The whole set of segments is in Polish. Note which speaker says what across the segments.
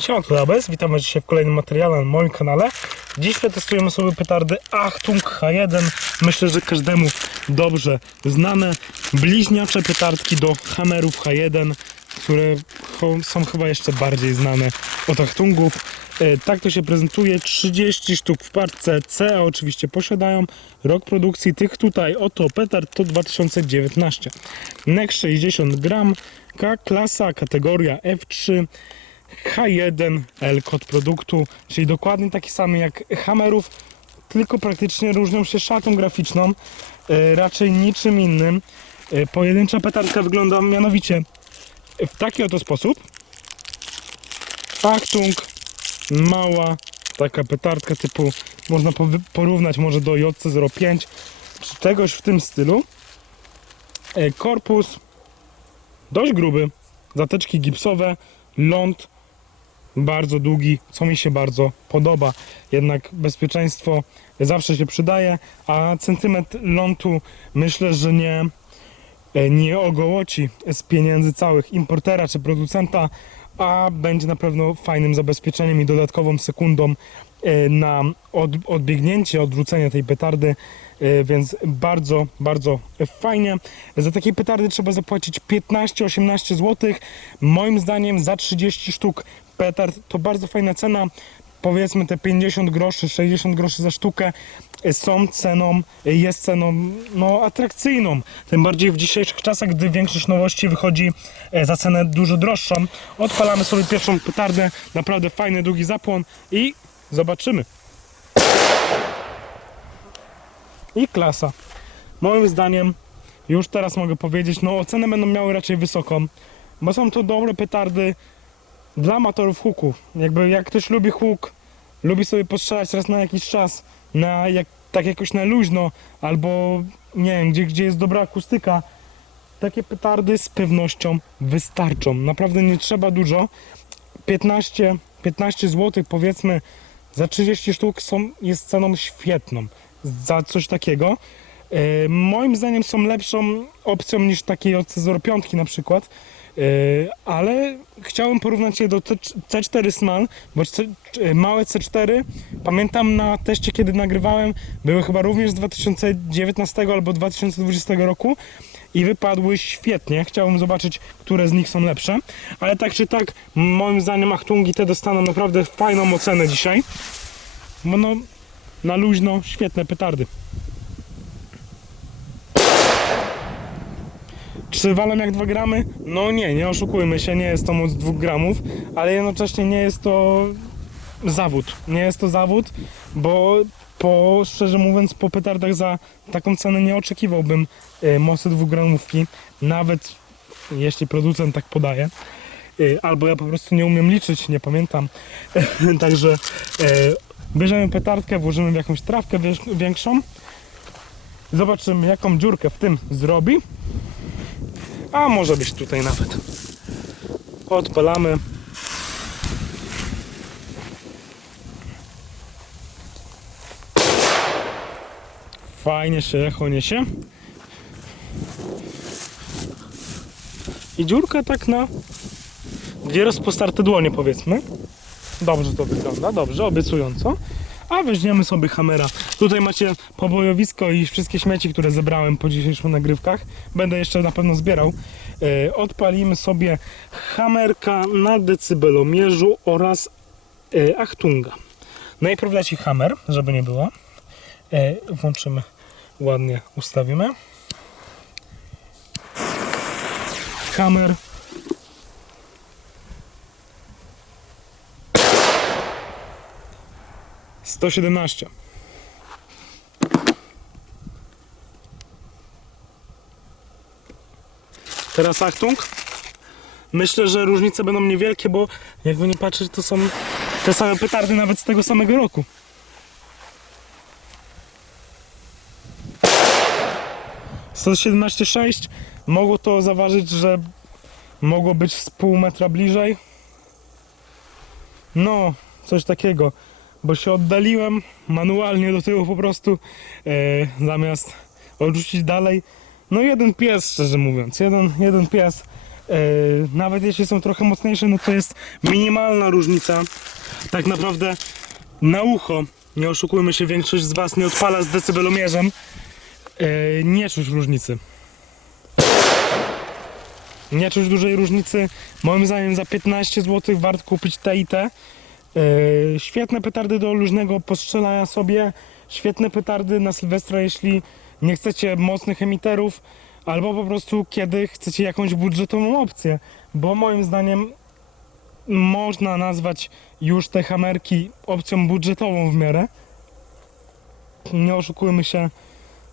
Speaker 1: Siema, tu Abes, witamy dzisiaj w kolejnym materiale na moim kanale. Dziś przetestujemy sobie petardy Achtung H1. Myślę, że każdemu dobrze znane bliźniacze petardki do Hammerów H1, które są chyba jeszcze bardziej znane od Achtungów. E, Tak to się prezentuje, 30 sztuk w parce, CA oczywiście posiadają. Rok produkcji tych tutaj, oto petard to 2019. NEC 60 gram, K klasa, kategoria F3, H1 L kod produktu, czyli dokładnie taki sam jak Hammerów, tylko praktycznie różnią się szatą graficzną, e, raczej niczym innym. E, Pojedyncza petardka wygląda mianowicie w taki oto sposób. Achtung, mała taka petardka typu, można porównać może do JC05 czy czegoś w tym stylu. E, Korpus dość gruby, zateczki gipsowe, ląd bardzo długi, co mi się bardzo podoba. Jednak bezpieczeństwo zawsze się przydaje, a centymetr lądu myślę, że nie, e, nie ogołoci z pieniędzy całych importera czy producenta, a będzie na pewno fajnym zabezpieczeniem i dodatkową sekundą e, na od, odbiegnięcie, odwrócenie tej petardy, e, więc bardzo, bardzo fajnie. Za takiej petardy trzeba zapłacić 15-18 zł. Moim zdaniem za 30 sztuk petard to bardzo fajna cena. Powiedzmy te 50 groszy, 60 groszy za sztukę e, są ceną, e, jest ceną no, atrakcyjną. Tym bardziej w dzisiejszych czasach, gdy większość nowości wychodzi e, za cenę dużo droższą. Odpalamy sobie pierwszą petardę, naprawdę fajny, długi zapłon i zobaczymy. I klasa. Moim zdaniem, już teraz mogę powiedzieć, no ocenę będą miały raczej wysoką, bo są to dobre petardy dla amatorów huku. Jakby jak ktoś lubi huk, lubi sobie postrzelać raz na jakiś czas, na jak, tak jakoś na luźno, albo nie wiem, gdzie, gdzie jest dobra akustyka, takie petardy z pewnością wystarczą. Naprawdę nie trzeba dużo. 15, 15 zł powiedzmy za 30 sztuk są, jest ceną świetną za coś takiego. E, moim zdaniem są lepszą opcją niż takie od Cezor 5 na przykład. E, ale chciałem porównać je do C- C4 Small, bo c- małe C4 pamiętam na teście kiedy nagrywałem były chyba również z 2019 albo 2020 roku i wypadły świetnie. Chciałbym zobaczyć, które z nich są lepsze, ale tak czy tak moim zdaniem Achtungi te dostaną naprawdę fajną ocenę dzisiaj. No na luźno świetne petardy. Czy walą jak 2 gramy? No nie, nie oszukujmy się, nie jest to moc 2 gramów, ale jednocześnie nie jest to zawód. Nie jest to zawód, bo po, szczerze mówiąc, po petardach za taką cenę nie oczekiwałbym e, mocy 2 gramówki, nawet jeśli producent tak podaje. E, Albo ja po prostu nie umiem liczyć, nie pamiętam. Także e, bierzemy petardkę, włożymy w jakąś trawkę większą. Zobaczymy, jaką dziurkę w tym zrobi. A może być tutaj nawet. Odpalamy. Fajnie się echo niesie. I dziurka tak na dwie rozpostarte dłonie powiedzmy. Dobrze to wygląda, dobrze, obiecująco a weźmiemy sobie hamera. Tutaj macie pobojowisko i wszystkie śmieci, które zebrałem po dzisiejszych nagrywkach. Będę jeszcze na pewno zbierał. E, odpalimy sobie hamerka na decybelomierzu oraz e, Achtunga. Najpierw leci hamer, żeby nie było. E, włączymy ładnie, ustawimy. hamer. 117. Teraz tak, Achtung. Myślę, że różnice będą niewielkie, bo jakby nie patrzeć, to są te same petardy nawet z tego samego roku. sześć. mogło to zaważyć, że mogło być z pół metra bliżej. No, coś takiego. Bo się oddaliłem manualnie do tyłu po prostu, e, zamiast odrzucić dalej. No jeden pies, szczerze mówiąc, jeden, jeden pies nawet jeśli są trochę mocniejsze, no to jest minimalna różnica. Tak naprawdę na ucho, nie oszukujmy się, większość z Was nie odpala z decybelomierzem, e, nie czuć różnicy. Nie czuć dużej różnicy. Moim zdaniem za 15 zł warto kupić te i te. E, świetne petardy do luźnego postrzelania sobie. Świetne petardy na Sylwestra, jeśli nie chcecie mocnych emiterów, albo po prostu kiedy chcecie jakąś budżetową opcję. Bo moim zdaniem można nazwać już te hamerki opcją budżetową w miarę. Nie oszukujmy się,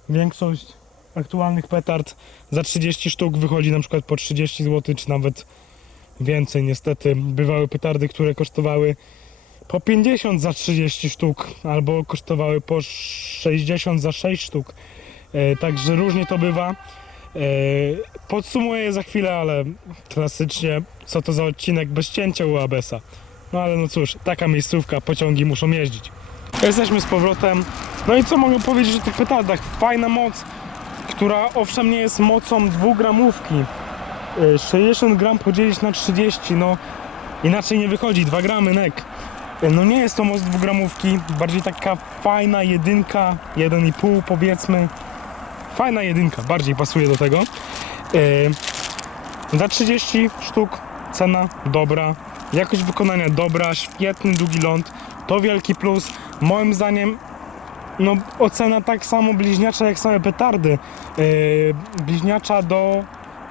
Speaker 1: większość aktualnych petard za 30 sztuk wychodzi na przykład po 30 zł, czy nawet więcej niestety. Bywały petardy, które kosztowały po 50 za 30 sztuk, albo kosztowały po 60 za 6 sztuk. E, także różnie to bywa. E, podsumuję je za chwilę, ale klasycznie co to za odcinek bez cięcia u ABS-a. No ale no cóż, taka miejscówka, pociągi muszą jeździć. Jesteśmy z powrotem. No i co mogę powiedzieć o tych petardach? Fajna moc, która owszem nie jest mocą dwugramówki. E, 60 gram podzielić na 30, no inaczej nie wychodzi, 2 gramy nek. E, No nie jest to moc dwugramówki, bardziej taka fajna jedynka, 1,5 powiedzmy. Fajna jedynka, bardziej pasuje do tego. E, za 30 sztuk cena dobra, jakość wykonania dobra, świetny długi ląd, to wielki plus. Moim zdaniem no, ocena tak samo bliźniacza jak same petardy. Yy, bliźniacza do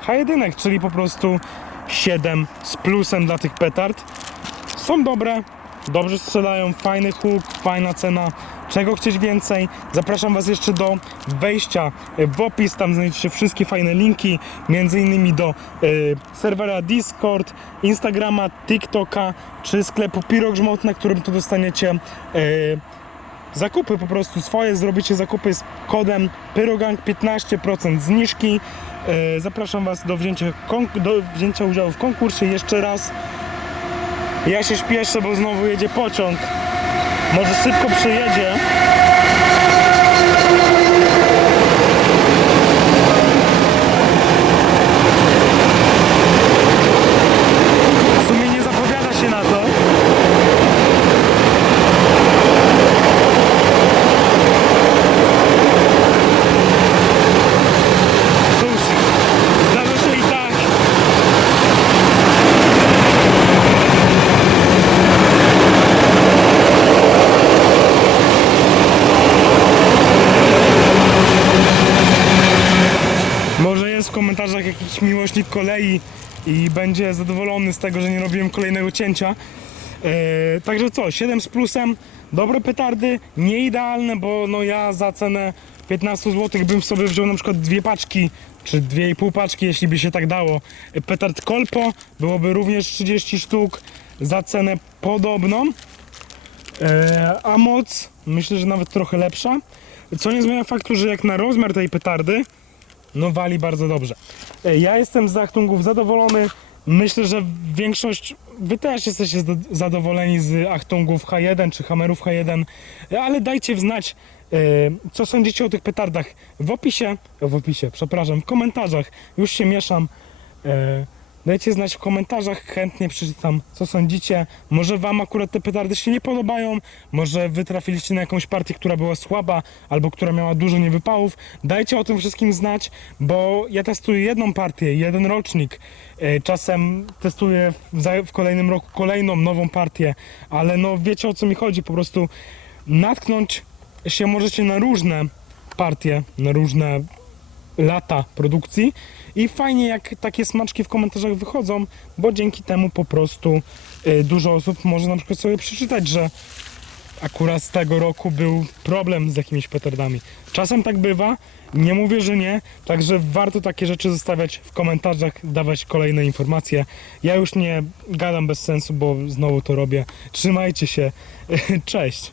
Speaker 1: H1, czyli po prostu 7 z plusem dla tych petard. Są dobre, dobrze strzelają, fajny huk, fajna cena. Czego chcieć więcej? Zapraszam Was jeszcze do wejścia w opis, tam znajdziecie wszystkie fajne linki, między innymi do y, serwera Discord, Instagrama, TikToka, czy sklepu Pirogrzmot, na którym to dostaniecie y, zakupy po prostu swoje, zrobicie zakupy z kodem Pyrogang 15% zniżki. E, Zapraszam Was do wzięcia, do wzięcia udziału w konkursie jeszcze raz. Ja się śpieszę, bo znowu jedzie pociąg. Może szybko przyjedzie. W sumie nie zapowiada się na to. Cóż, zdarza się i tak. Może jest w komentarzach jakiś miłośnik kolei i będzie zadowolony z tego, że nie robiłem kolejnego cięcia. E, także co, 7 z plusem, dobre petardy, nie idealne, bo no ja za cenę 15 zł bym sobie wziął na przykład dwie paczki, czy dwie i pół paczki, jeśli by się tak dało. Petard Kolpo byłoby również 30 sztuk za cenę podobną, e, a moc myślę, że nawet trochę lepsza. Co nie zmienia faktu, że jak na rozmiar tej petardy, no wali bardzo dobrze. E, Ja jestem z Achtungów zadowolony. Myślę, że większość, wy też jesteście zadowoleni z Achtungów H1 czy Hammerów H1, e, ale dajcie znać, e, co sądzicie o tych petardach w opisie, w opisie, przepraszam, w komentarzach. Już się mieszam. Dajcie znać w komentarzach, chętnie przeczytam, co sądzicie. Może Wam akurat te petardy się nie podobają, może Wy trafiliście na jakąś partię, która była słaba, albo która miała dużo niewypałów. Dajcie o tym wszystkim znać, bo ja testuję jedną partię, jeden rocznik. E, Czasem testuję w kolejnym roku kolejną, nową partię, ale no wiecie o co mi chodzi, po prostu natknąć się możecie na różne partie, na różne lata produkcji i fajnie jak takie smaczki w komentarzach wychodzą, bo dzięki temu po prostu y, dużo osób może na przykład sobie przeczytać, że akurat z tego roku był problem z jakimiś petardami. Czasem tak bywa, nie mówię, że nie, także warto takie rzeczy zostawiać w komentarzach, dawać kolejne informacje. Ja już nie gadam bez sensu, bo znowu to robię. Trzymajcie się, cześć!